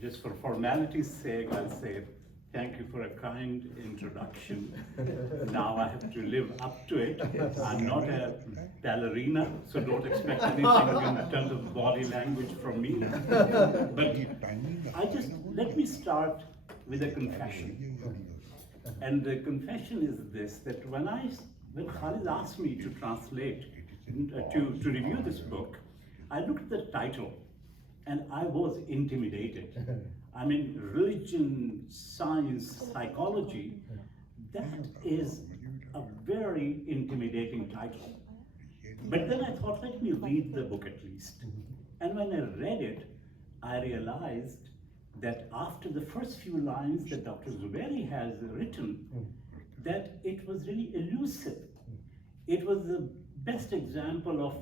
Just for formality's sake, I'll say thank you for a kind introduction. Now I have to live up to it. I'm not a ballerina, so don't expect anything in terms of body language from me. But let me start with a confession. And the confession is this, that when Khalid asked me to translate, to review this book, I looked at the title and I was intimidated. I mean, religion, science, psychology, that is a very intimidating title. But then I thought, let me read the book at least. And when I read it, I realized that after the first few lines that Dr. Zubairi has written, that it was really elusive. It was the best example of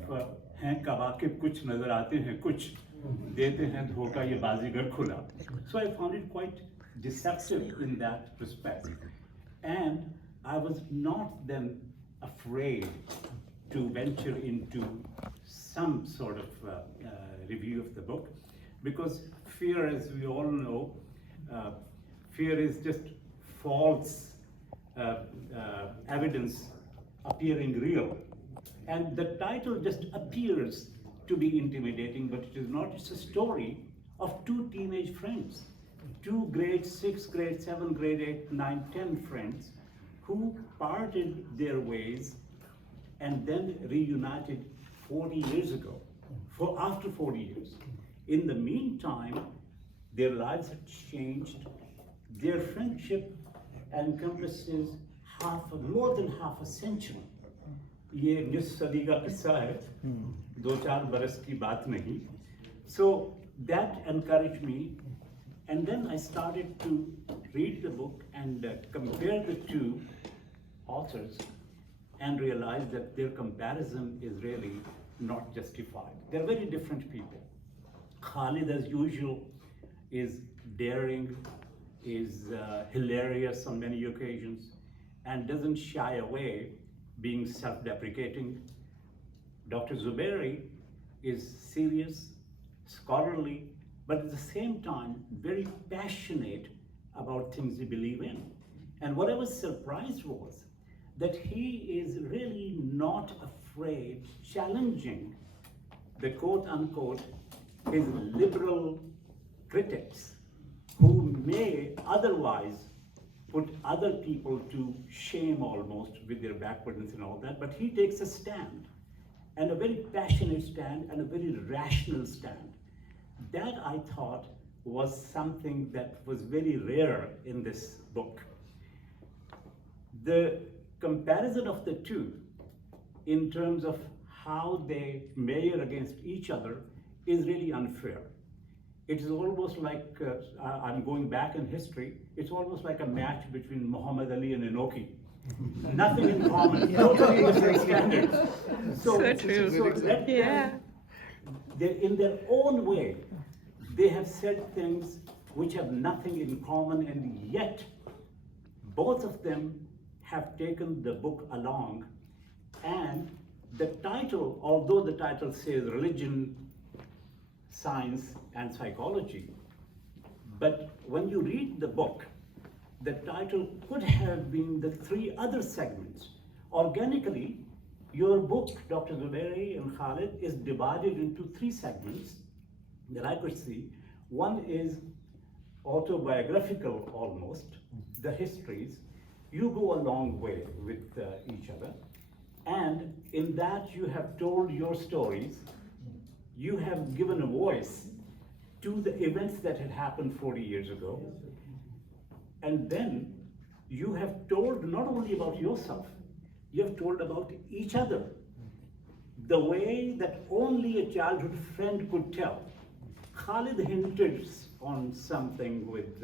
हैं कवाकिब कुछ नजर आते हैं कुछ देते हैं धोखा ये बाजीगर खुला. So I found it quite deceptive in that respect, and I was not then afraid to venture into some sort of review of the book, because fear, as we all know, fear is just false evidence appearing real. And the title just appears to be intimidating, but it is not. It's a story of two teenage friends, two grade 6, grade 7, grade 8, 9, 10 friends who parted their ways and then reunited 40 years ago, after 40 years. In the meantime, their lives have changed. Their friendship encompasses more than half a century. ये 19 सदी का किस्सा है, 2-4 बरस की बात नहीं. So that encouraged me, and then I started to read the book and compare the two authors and realized that their comparison is really not justified. They're very different people. Khalid, as usual, is daring, is hilarious on many occasions, and doesn't shy away being self-deprecating. Dr. Zubairi is serious, scholarly, but at the same time very passionate about things he believes in. And what I was surprised was that he is really not afraid challenging the quote-unquote his liberal critics who may otherwise put other people to shame almost with their backwardness and all that, but he takes a stand, and a very passionate stand and a very rational stand. That I thought was something that was very rare in this book. The comparison of the two in terms of how they measure against each other is really unfair. It is almost like, I'm going back in history, it's almost like a match between Muhammad Ali and Inoki. Nothing in common, totally different standards. So true. In their own way, they have said things which have nothing in common, and yet both of them have taken the book along. And the title, although the title says religion, science, and psychology, but when you read the book, the title could have been the 3 other segments. Organically, your book, Dr. Zubairi and Khalid, is divided into 3 segments that I could see. One is autobiographical almost, the histories. You go a long way with each other. And in that you have told your stories. You have given a voice to the events that had happened 40 years ago. And then you have told not only about yourself, you have told about each other, the way that only a childhood friend could tell. Khalid hinted on something with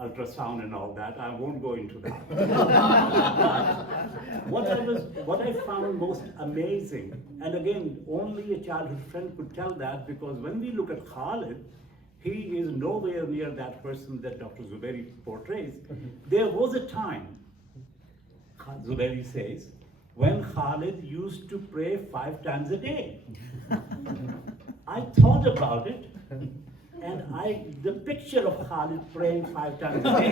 ultrasound and all that. I won't go into that. What I found most amazing, and again, only a childhood friend could tell that, because when we look at Khalid, he is nowhere near that person that Dr. Zubairi portrays. There was a time, Zubairi says, when Khalid used to pray 5 times a day. I thought about it, and the picture of Khalid praying 5 times a day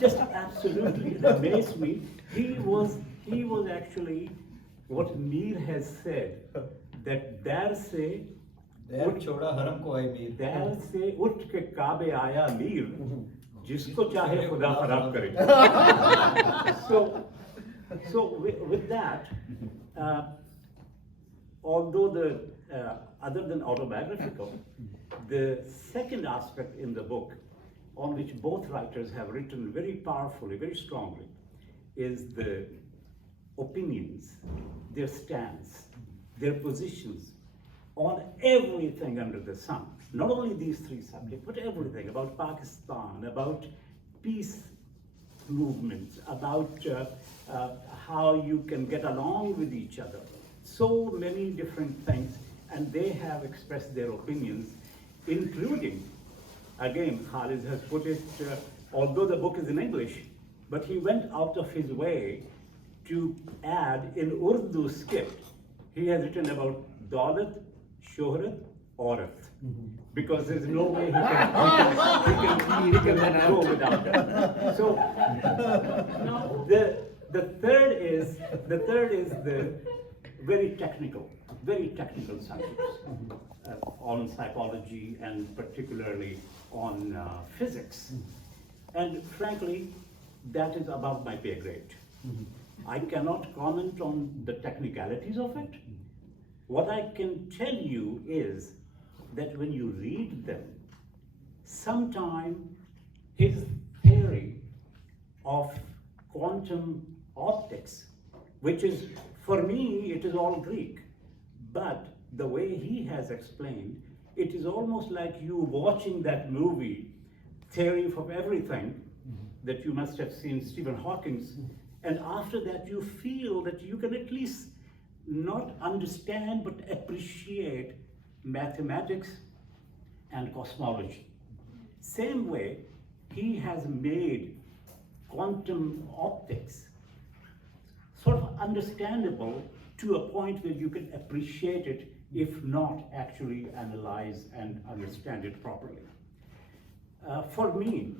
just absolutely amazed me. He was actually what Mir has said, that there se छोड़ा हरम को आए Mir there se उठ के काबे आया मीर जिसको चाहे खुदा खराब करे. So with that, although other than autobiographical, the second aspect in the book, on which both writers have written very powerfully, very strongly, is the opinions, their stance, their positions on everything under the sun. Not only these 3 subjects, but everything about Pakistan, about peace movements, about how you can get along with each other. So many different things, and they have expressed their opinions, including, again, Khalid has put it, although the book is in English, but he went out of his way to add in Urdu script. He has written about Daulat, Shohrat, Aurat, because there's no way he can go without that. So now the third is the very technical subjects on psychology and particularly on physics. And frankly, that is above my pay grade. I cannot comment on the technicalities of it. What I can tell you is that when you read them, sometime his theory of quantum optics, which is, for me, it is all Greek, but the way he has explained, it is almost like you watching that movie, Theory of Everything, that you must have seen Stephen Hawking's, and after that you feel that you can at least not understand but appreciate mathematics and cosmology. Same way, he has made quantum optics sort of understandable to a point where you can appreciate it, if not actually analyze and understand it properly. For me,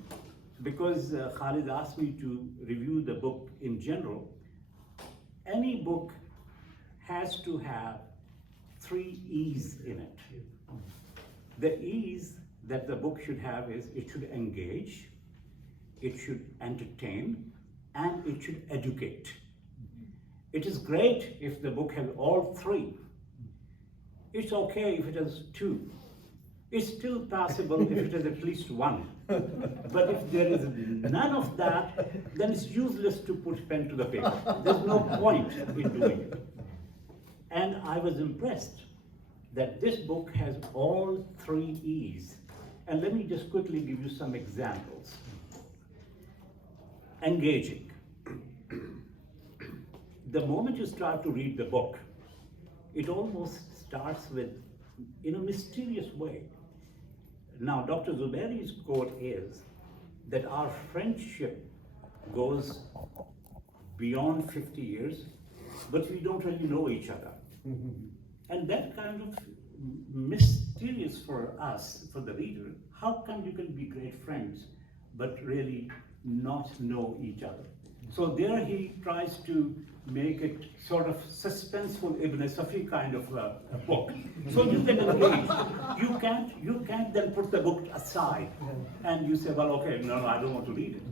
because Khalid asked me to review the book in general, any book has to have 3 E's in it. The E's that the book should have is it should engage, it should entertain, and it should educate. It is great if the book has all 3. It's okay if it has 2. It's still possible if it has at least 1. But if there is none of that, then it's useless to put pen to the paper. There's no point in doing it. And I was impressed that this book has all 3 E's. And let me just quickly give you some examples. Engaging. The moment you start to read the book, it almost starts with, in a mysterious way. Now, Dr. Zubairi's quote is that our friendship goes beyond 50 years, but we don't really know each other. And that kind of mysterious for us, for the reader. How come you can be great friends, but really not know each other? So there he tries to make it sort of suspenseful Ibn Safi kind of a book. So you get engaged. You can't then put the book aside and you say, well, okay, no, I don't want to read it.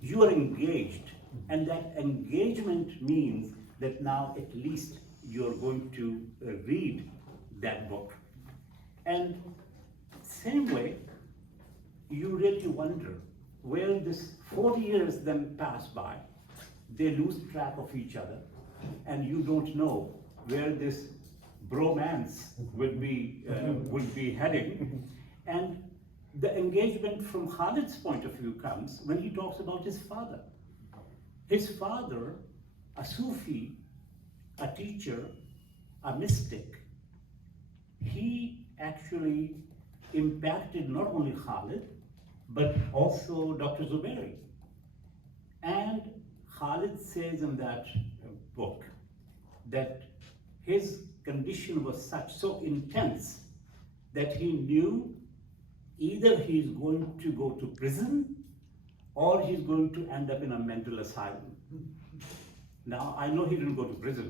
You are engaged, and that engagement means that now at least you're going to read that book. And same way, you really wonder where this 40 years then pass by. They lose track of each other, and you don't know where this bromance would be heading. And the engagement from Khalid's point of view comes when he talks about his father. His father, a Sufi, a teacher, a mystic, he actually impacted not only Khalid, but also Dr. Zubairi. And Khalid says in that book that his condition was such, so intense, that he knew either he's going to go to prison or he's going to end up in a mental asylum. Now, I know he didn't go to prison.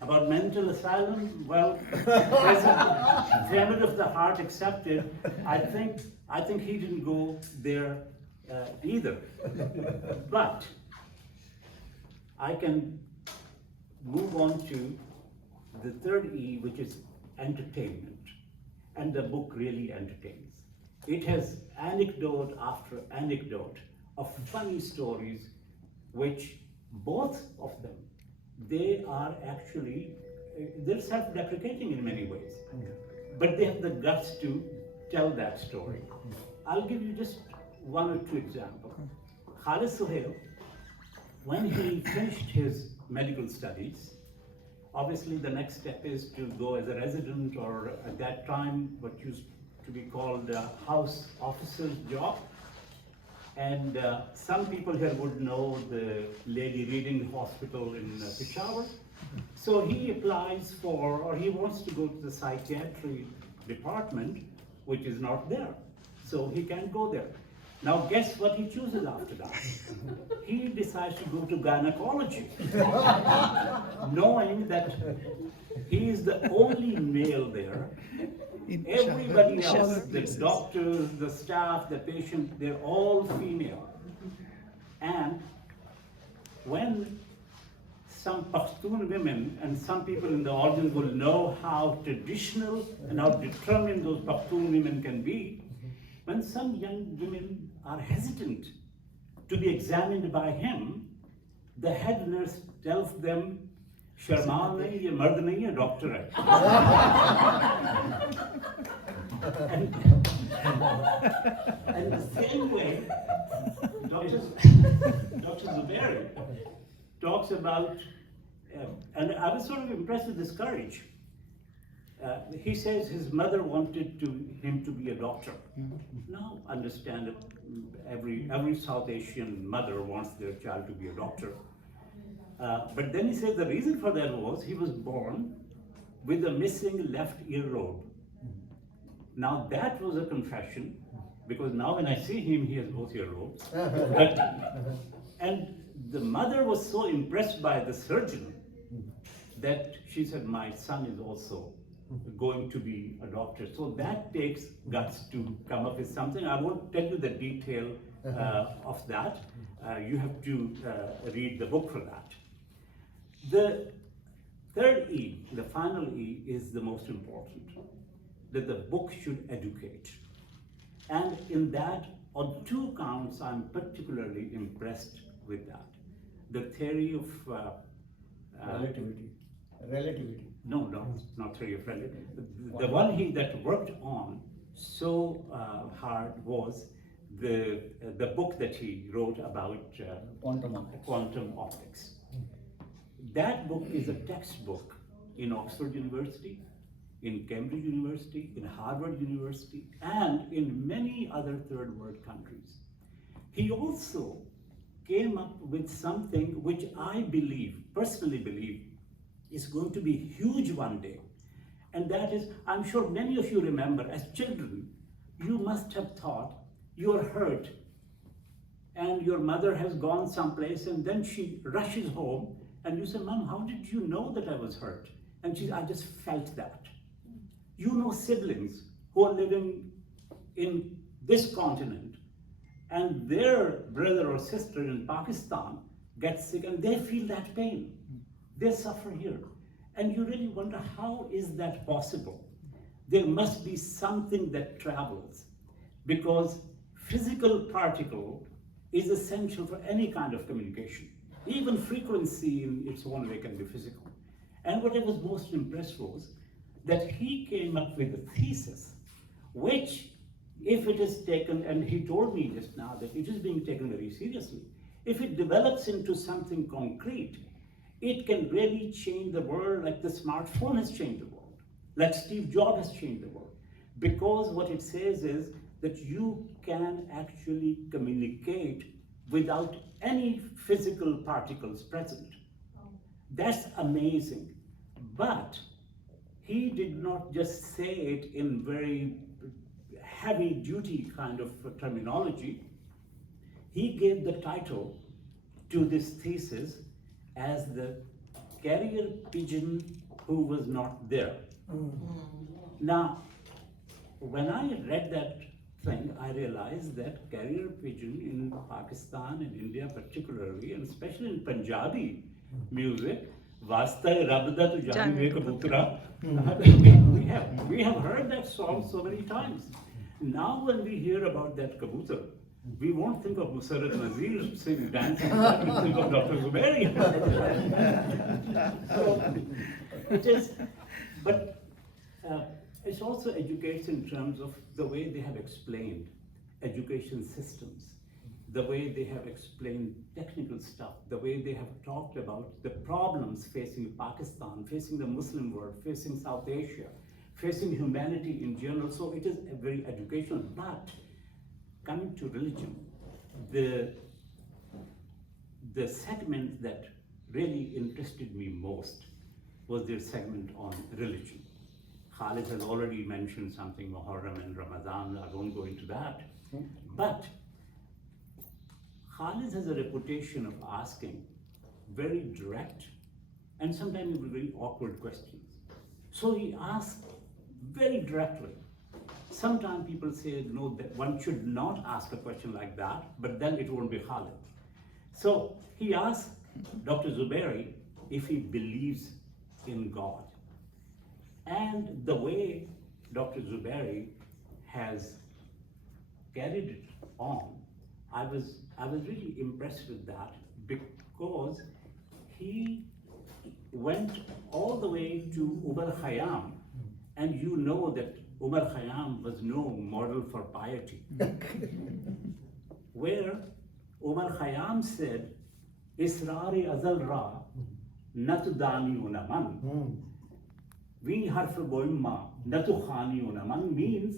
About mental asylum, well, Pyramid of the Heart accepted. I think he didn't go there either. But I can move on to the third E, which is entertainment. And the book really entertains. It has anecdote after anecdote of funny stories, which both of them, they are actually, they're self-deprecating in many ways, but they have the guts to tell that story. I'll give you just one or two examples. Khalid Suhail, when he finished his medical studies, obviously the next step is to go as a resident, or at that time what used to be called a house officer's job. And some people here would know the Lady Reading Hospital in Peshawar. So he applies for, or he wants to go to the psychiatry department, which is not there. So he can't go there. Now guess what he chooses after that? He decides to go to gynecology, knowing that he is the only male there. Everybody else, the doctors, the staff, the patient, they're all female. And when some Pashtun women, and some people in the audience will know how traditional and how determined those Pashtun women can be, when some young women are hesitant to be examined by him, the head nurse tells them, "Sharma nahi, ye mard nahi hai, doctor hai." And the same way, Dr. Zubairi talks about, and I was sort of impressed with his courage. He says his mother wanted him to be a doctor. Now, understand that every South Asian mother wants their child to be a doctor. But then he says the reason for that was he was born with a missing left earlobe. Now that was a confession, because now when I see him, he has both earlobes. And the mother was so impressed by the surgeon that she said, "My son is also going to be a doctor." So that takes guts to come up with something. I won't tell you the detail of that. You have to read the book for that. The third E, the final E, is the most important, that the book should educate. And in that, on two counts, I'm particularly impressed with that. The theory of Relativity. No, not theory of relativity. The one that worked on so hard was the book that he wrote about quantum optics. That book is a textbook in Oxford University, in Cambridge University, in Harvard University, and in many other third world countries. He also came up with something which I personally believe, is going to be huge one day. And that is, I'm sure many of you remember, as children, you must have thought you're hurt and your mother has gone someplace, and then she rushes home and you say, "Mom, how did you know that I was hurt?" And I just felt that. You know siblings who are living in this continent and their brother or sister in Pakistan gets sick and they feel that pain. They suffer here. And you really wonder, how is that possible? There must be something that travels, because physical particle is essential for any kind of communication. Even frequency in its own way can be physical. And what I was most impressed was that he came up with a thesis, which, if it is taken, and he told me just now that it is being taken very seriously, if it develops into something concrete, it can really change the world like the smartphone has changed the world, like Steve Jobs has changed the world. Because what it says is that you can actually communicate without any physical particles present. That's amazing. But he did not just say it in very heavy duty kind of terminology. He gave the title to this thesis as the carrier pigeon who was not there. Now, when I read that thing, I realized that carrier pigeon in Pakistan and India particularly, and especially in Punjabi music, Vasta Rabda tu Jani Kabutra, we have heard that song so many times. Now when we hear about that kabutar, we won't think of Musarat Nazir singing, dancing, we think of Dr. Zubairi. So it is, but it also educates in terms of the way they have explained education systems, the way they have explained technical stuff, the way they have talked about the problems facing Pakistan, facing the Muslim world, facing South Asia, facing humanity in general. So it is a very educational. But coming to religion, the segment that really interested me most was their segment on religion. Khalid has already mentioned something, Muharram and Ramadan, I won't go into that. But Khalid has a reputation of asking very direct and sometimes even very awkward questions. So he asked very directly. Sometimes people say, no, that one should not ask a question like that, but then it won't be Khalid. So he asked Dr. Zubairi if he believes in God. And the way Dr. Zubairi has carried it on, I was really impressed with that because he went all the way to Umar Khayyam, and you know that Umar Khayyam was no model for piety. Where Umar Khayyam said, Israri azal ra natudani unaman. Vi harf boimma natukhani unaman means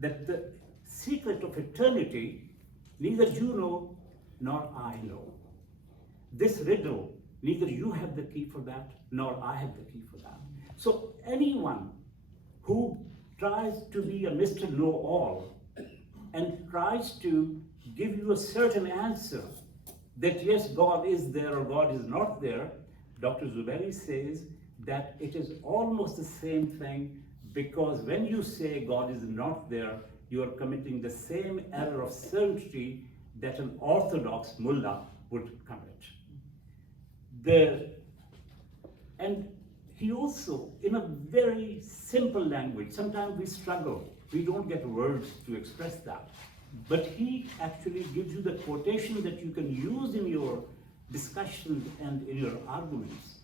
that the secret of eternity, neither you know nor I know. This riddle, neither you have the key for that, nor I have the key for that. So anyone who tries to be a Mr. Know-All and tries to give you a certain answer that yes, God is there or God is not there, Dr. Zubairi says that it is almost the same thing, because when you say God is not there, you are committing the same error of certainty that an orthodox mullah would commit. And he also, in a very simple language, sometimes we struggle, we don't get words to express that, but he actually gives you the quotation that you can use in your discussions and in your arguments,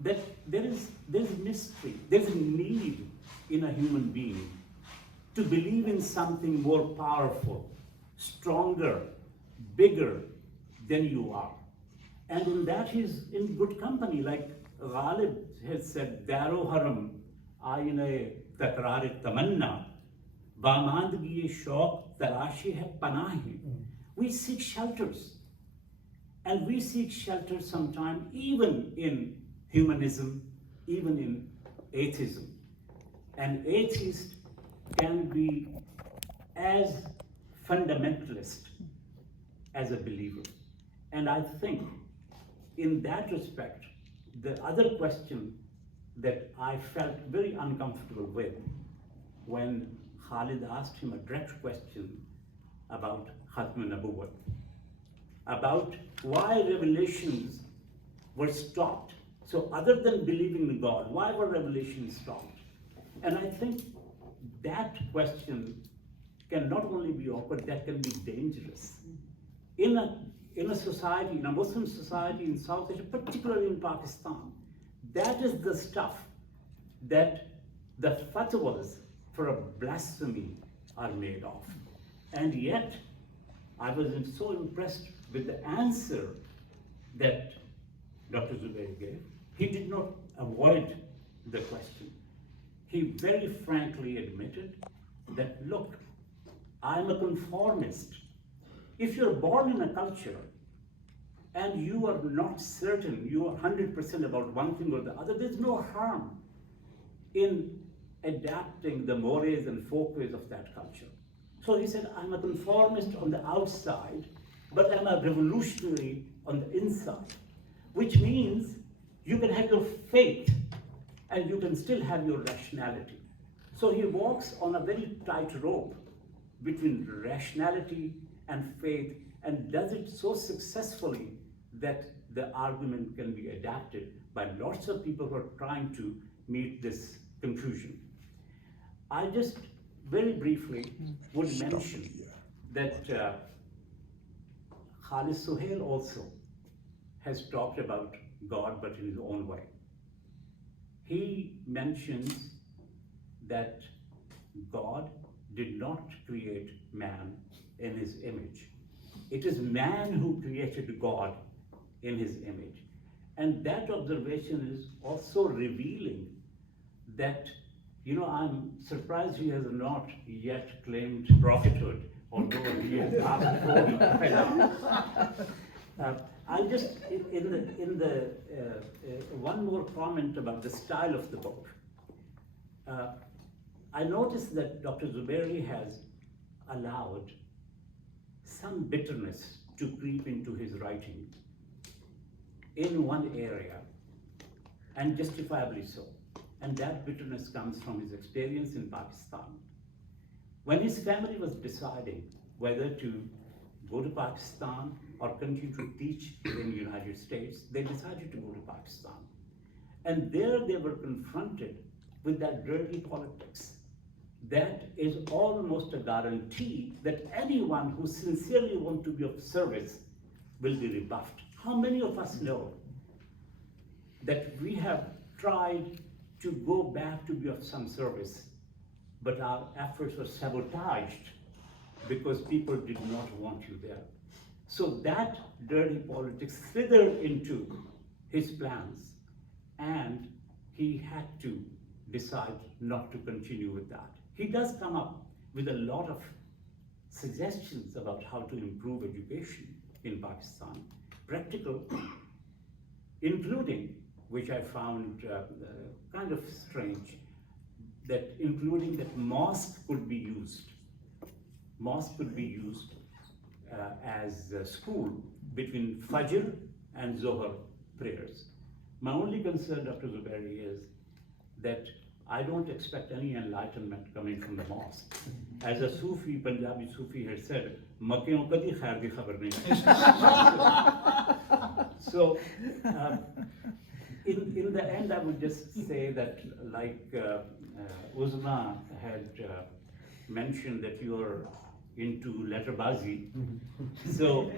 that there's mystery, there's a need in a human being to believe in something more powerful, stronger, bigger than you are. And in that he's in good company, like Ghalib has said, Daro haram, aine takrar tamanna, bamandgi shauq tarashi hai panahi. We seek shelters. And we seek shelter sometimes even in humanism, even in atheism. An atheist can be as fundamentalist as a believer. And I think in that respect, the other question that I felt very uncomfortable with when Khalid asked him a direct question about Khatm Nabuwwat, about why revelations were stopped. So other than believing in God, why were revelations stopped? And I think that question can not only be awkward, that can be dangerous. In a society, in a Muslim society in South Asia, particularly in Pakistan, that is the stuff that the fatwas for a blasphemy are made of. And yet, I was so impressed with the answer that Dr. Zubair gave. He did not avoid the question. He very frankly admitted that, look, I'm a conformist. If you're born in a culture and you are not certain, you are 100% about one thing or the other, there's no harm in adapting the mores and folkways of that culture. So he said, I'm a conformist on the outside, but I'm a revolutionary on the inside, which means you can have your faith and you can still have your rationality. So he walks on a very tight rope between rationality and faith, and does it so successfully that the argument can be adapted by lots of people who are trying to meet this conclusion. I just very briefly would mention that Khalid Suhail also has talked about God, but in his own way. He mentions that God did not create man in his image. It is man who created God in his image. And that observation is also revealing that, you know, I'm surprised he has not yet claimed prophethood, although he has passed 40 by now. I'll just, one more comment about the style of the book. I noticed that Dr. Zubairi has allowed some bitterness to creep into his writing in one area, and justifiably so. And that bitterness comes from his experience in Pakistan. When his family was deciding whether to go to Pakistan or continue to teach in the United States, they decided to go to Pakistan. And there they were confronted with that dirty politics. That is almost a guarantee that anyone who sincerely wants to be of service will be rebuffed. How many of us know that we have tried to go back to be of some service, but our efforts were sabotaged because people did not want you there? So that dirty politics slithered into his plans, and he had to decide not to continue with that. He does come up with a lot of suggestions about how to improve education in Pakistan, practical, including, which I found kind of strange, that including that mosque could be used. Mosque could be used as a school between Fajr and Zohar prayers. My only concern, Dr. Zubairi, is that I don't expect any enlightenment coming from the mosque. As a Sufi, Punjabi Sufi had said, "Makkiyon kadi khair di khabar nahi." So, in the end, I would just say that, like Uzma had mentioned, that you are into letterbazi. So,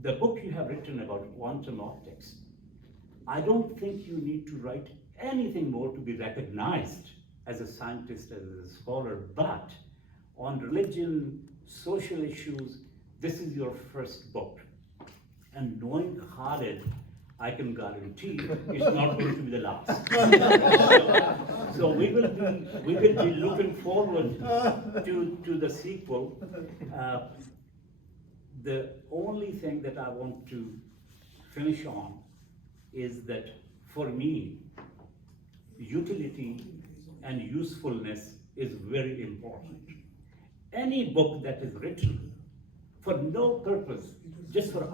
the book you have written about quantum optics, I don't think you need to write anything more to be recognized as a scientist, as a scholar, but on religion, social issues, this is your first book. And knowing Khalid, I can guarantee it's not going to be the last. So we will be looking forward to the sequel. The only thing that I want to finish on is that, for me, utility and usefulness is very important. Any book that is written for no purpose, just for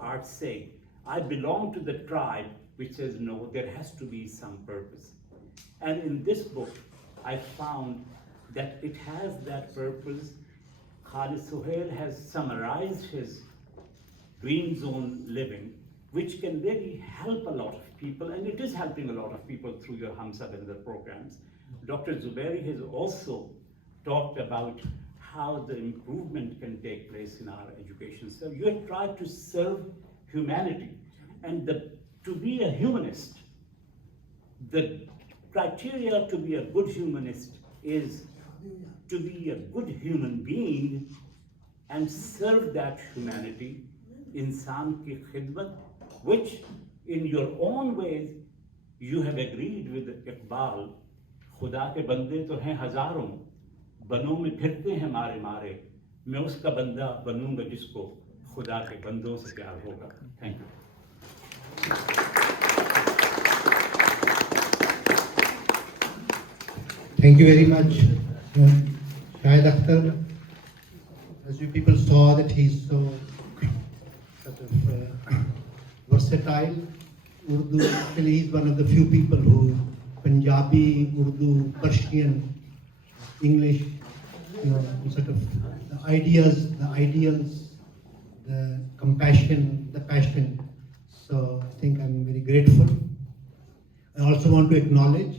art's sake, I belong to the tribe which says no, there has to be some purpose. And in this book, I found that it has that purpose. Khalid Suhail has summarized his green zone living, which can really help a lot of people, and it is helping a lot of people through your Hamsa and other programs. Dr. Zubairi has also talked about how the improvement can take place in our education. So you have tried to serve humanity, and to be a humanist, the criteria to be a good humanist is to be a good human being and serve that humanity, insan ki khidmat, which in your own ways you have agreed with Iqbal, खुदा के बंदे तो हैं हजारों, बनों में फिरते हैं मारे मारे, मैं उसका बंदा बनूंगा जिसको खुदा के बंदों से प्यार होगा। Thank you. Thank you very much, Shahid Akhter. As you people saw that he's so sort of versatile. Urdu, actually he's one of the few people who Punjabi, Urdu, Persian, English, sort of the ideas, the ideals, the compassion, the passion. So I think I'm very grateful. I also want to acknowledge